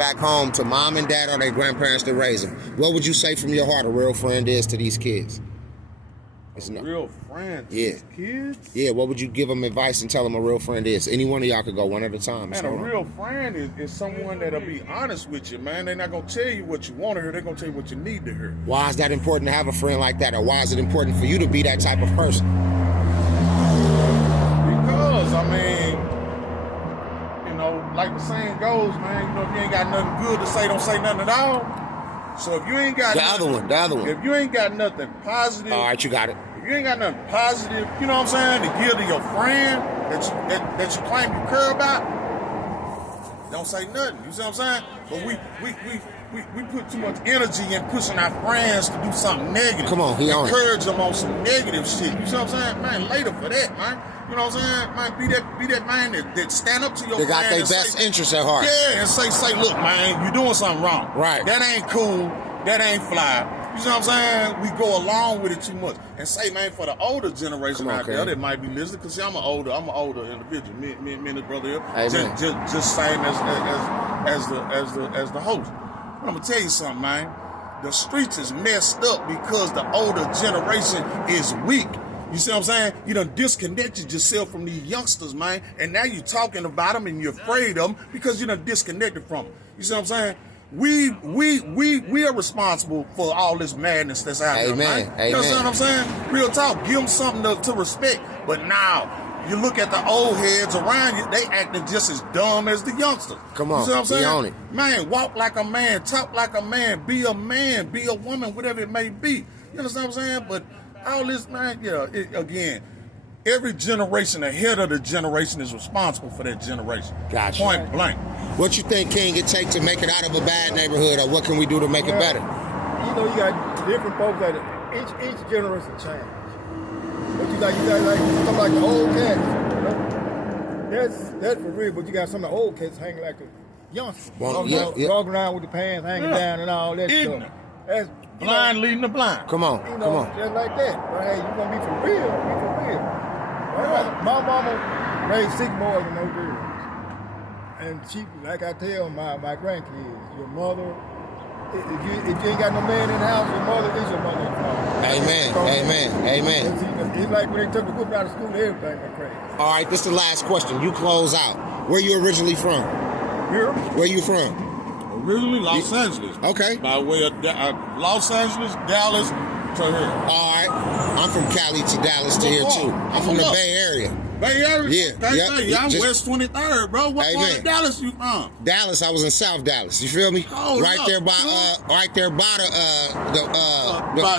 back home to mom and dad or their grandparents that raised them, what would you say from your heart a real friend is to these kids? Real friend to Yeah. these kids? Yeah, what would you give them advice and tell them a real friend is? Any one of y'all could go one at a time. Man, a real friend is someone that'll be honest with you, man. They're not going to tell you what you want to hear. They're going to tell you what you need to hear. Why is that important to have a friend like that? Or why is it important for you to be that type of person? Because, I mean, you know, like the saying goes, man, you know, if you ain't got nothing good to say, don't say nothing at all. So if you ain't got the other one. If you ain't got nothing positive. All right, you got it. If you ain't got nothing positive, you know what I'm saying, to give to your friend that you claim you care about, don't say nothing. You see what I'm saying? But we put too much energy in pushing our friends to do something negative. Come on, he on it. Encourage them on some negative shit. You see what I'm saying? Man, later for that, man. You know what I'm saying? Man, be that man that stand up to your friend. They got their best interest at heart. Yeah, and say, look, man, you're doing something wrong. Right. That ain't cool. That ain't fly. You know what I'm saying? We go along with it too much. And say, man, for the older generation out there that might be listening, because see, I'm an older individual. Me and the brother here. Amen. Just same as the host. I'm gonna tell you something, man. The streets is messed up because the older generation is weak. You see what I'm saying? You done disconnected yourself from these youngsters, man. And now you're talking about them and you're afraid of them because you done disconnected from them. You see what I'm saying? We are responsible for all this madness that's out there, man. Amen. You know what I'm saying? Real talk. Give them something to respect. But now, you look at the old heads around you, they acting just as dumb as the youngsters. Come on, you see what I'm saying? be on it. Man, walk like a man, talk like a man, be a woman, whatever it may be. You understand what I'm saying? But all this, man, again, every generation ahead of the generation is responsible for that generation. Gotcha. Point blank. What you think, King, it take to make it out of a bad neighborhood, or what can we do to make it better? You know, you got different folks that each generation change. But you got like some like the old cats. You know? That's for real. But you got some of the old cats hanging like the youngsters. Walking around with the pants hanging down and all that stuff. That's blind leading the blind. Come on, just like that. But hey, you gonna be for real? Be for real. My mama raised 6 boys and no girls, and she, like I tell my grandkids, your mother. If you ain't got no man in the house, your mother is your mother. Amen. It's like when they took the whip out of school, everything went crazy. All right, this is the last question. You close out. Where you originally from? Here? Where you from? Originally Los Angeles. Okay. By way of Los Angeles, Dallas to here. All right. I'm from Cali to Dallas to here too. I'm from the Bay Area. Bay Area? Yeah. I'm West 23rd, bro. What part of Dallas you from? Dallas, I was in South Dallas. You feel me? Oh, right there by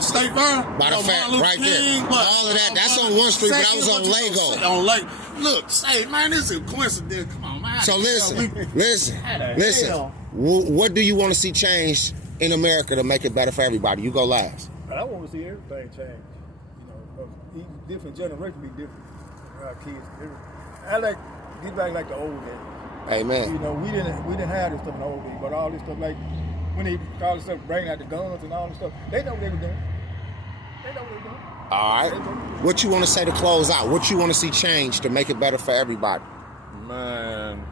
State Farm? By the fair, right there. All of that. That's on one street, but I was on Lego. On Lake. Look, say, man, this is a coincidence. Come on, man. So listen. What do you want to see changed in America to make it better for everybody? You go last. I want to see everything change. You know, each different generation be different. Kids, I like get back like the old days. Amen. You know, we didn't have this stuff in the old days, but all this stuff like when they all this stuff bringing out the guns and all this stuff, they know what they were doing. All right. What you want to say to close out? What you want to see change to make it better for everybody? Man,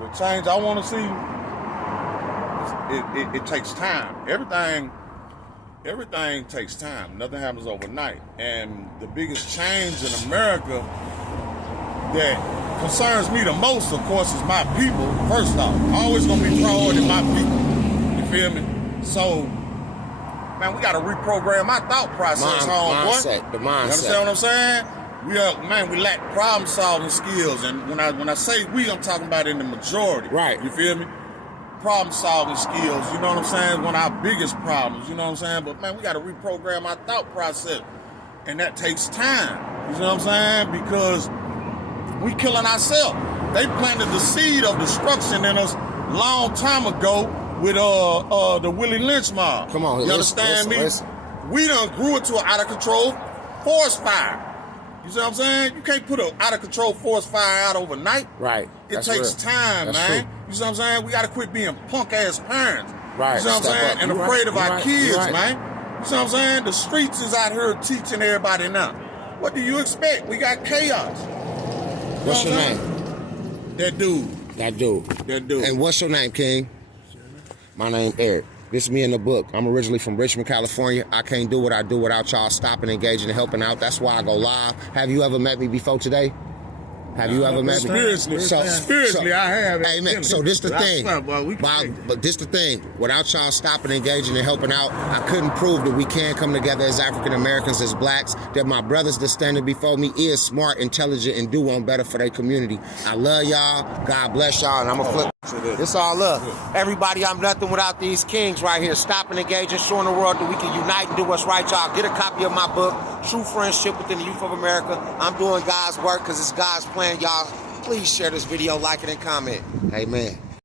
the change I want to see, it takes time. Everything takes time. Nothing happens overnight. And the biggest change in America that concerns me the most, of course, is my people. First off, always gonna be priority my people. You feel me? So, man, we gotta reprogram my thought process, homeboy. The mindset. You understand what I'm saying? We lack problem solving skills, and when I say we, I'm talking about in the majority. Right. You feel me? Problem solving skills, you know what I'm saying? One of our biggest problems, you know what I'm saying? But man, we got to reprogram our thought process, and that takes time. You know what I'm saying? Because we killing ourselves. They planted the seed of destruction in us long time ago with the Willie Lynch mob. Come on, you understand me? We done grew it to an out of control forest fire. You see what I'm saying? You can't put an out of control forest fire out overnight. Right. It takes time, man. True. You see what I'm saying? We got to quit being punk ass parents. Right. You see what I'm saying? And afraid of our kids, man. You see what I'm saying? The streets is out here teaching everybody now. What do you expect? We got chaos. What's your name? That dude. That dude. That dude. And what's your name, King? My name Eric. This is me in the book. I'm originally from Richmond, California. I can't do what I do without y'all stopping, engaging, and helping out. That's why I go live. Have you ever met me before today? Have you ever met me? Spiritually, I have. Amen. So this the thing. But this the thing. Without y'all stopping, engaging, and helping out, I couldn't prove that we can come together as African Americans, as blacks, that my brothers that's standing before me is smart, intelligent, and do want better for their community. I love y'all. God bless y'all. And I'm going to flip. It's all love. Everybody, I'm nothing without these kings right here. Stopping, engaging, showing the world that we can unite and do what's right, y'all. Get a copy of my book, True Friendship Within the Youth of America. I'm doing God's work because it's God's plan, y'all. Please share this video, like it, and comment. Amen.